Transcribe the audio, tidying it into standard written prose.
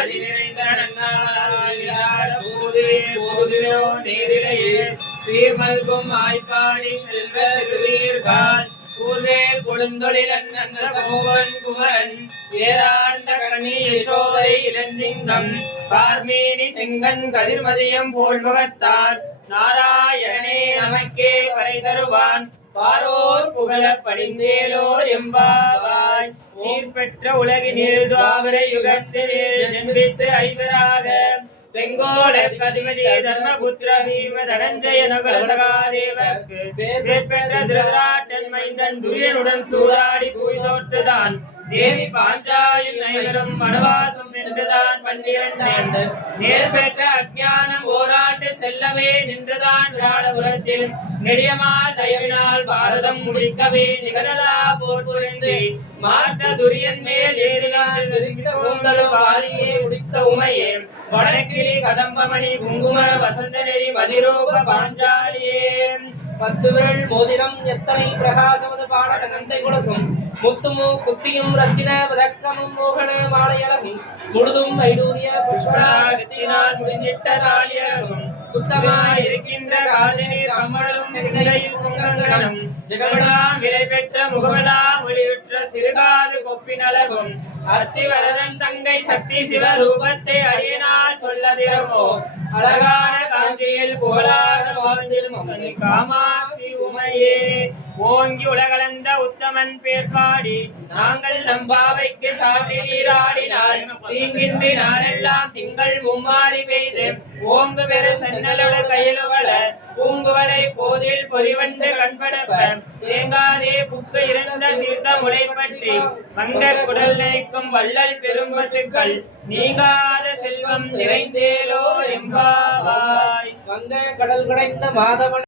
மதி நிறைந்த நன்னாள் போதிலோ நேரிடையே சீர்மல்கும் ஆய்ப்பாடி செல்வ திருவீர்கால் கூர்வேல் கொடுந்தொழில் அண்ணந்த கோவன் குமரன் ஏரார்ந்த கண்ணி யசோதை இளஞ்சிங்கம் பார்மேனி செங்கன் கதிர்மதியம் போல் முகத்தார் நாராயணனே நமக்கே பறை தருவான் பாரோர் புகழ படிந்தேலோர் எம்பாவாய் சீர்பெற்ற உலகினில் துவாபர யுகத்தினில் ஜென்மித்து ஐவராக செங்கோட கதிபதி தர்மபுத்திர பீம தனஞ்சய நகுல சகாதேவர்க்கு பெற்ற திருதராட்டன் மைந்தன் துரியனுடன் சூதாடி பூய்தோர்த்துதான் தேவி பாஞ்சாலில் ஐவரும் வனவாசம் சென்றுதான் 12 நேர்பெற்ற அஞ்ஞானம் ஓராண்டு செல்லவே நின்றுதான் ராடபுரத்தில் நெடியமால் தயவினால் பாரதம் முடிக்கவே நிகரலா போர் புரிந்து மாற்ற துரியன் மேல் ஏறுகின்ற வாலியே முடித்த உமையே வடக்கிளி கதம்பமணி குங்கும வசந்த நெறி மதிரூப பாஞ்சாலியே 10 விரல் மோதிரம் எத்தனை பிரகாசமது பாடக கண்டை குலசும் முத்துமு குத்தியும் ரத்தின பதக்கமும் மோகன மாலையழகும் முழுதும் வைடூரிய புஷ்பராகத்தினால் முடிந்திட்ட தாலியழகும் சுத்தமாய் இருக்கின்ற காதநீர் கம்மலும் செங்கையில் குங்கங்களும் ஜெகமெல்லாம் விலை பெற்ற முகமெல்லாம் ஒளியுற்ற சிறுகாது கொப்பினழகும் அத்திவரதன் தங்கை சக்தி சிவரூபத்தை அடியினால் சொல்லதிரமோ அழகான காஞ்சியில் புகழாக வாழ்ந்திடும் காமாட்சி உமையே ஓங்கி உலகளந்த உத்தமன் பேர் பாடி நாங்கள் நம்பாவைக்கு சாற்றி நீராடினால் தீங்கின்றி நாளெல்லாம் திங்கள் மும்மாறி பெய்து ஓங்கு பெரு சென்னலோட கையிலுகள பூங்குவளை போதில் பொறிவண்டு கண்படப்ப தேங்காதே புக்கு இருந்த சீர்த்த முளை பற்றி வங்க குடல் நினைக்கும் வள்ளல் பெரும் பசுக்கள் நீங்காத செல்வம் நிறைந்தேலோ எம்பாவாய் வங்க கடல் கடைந்த மாதவன்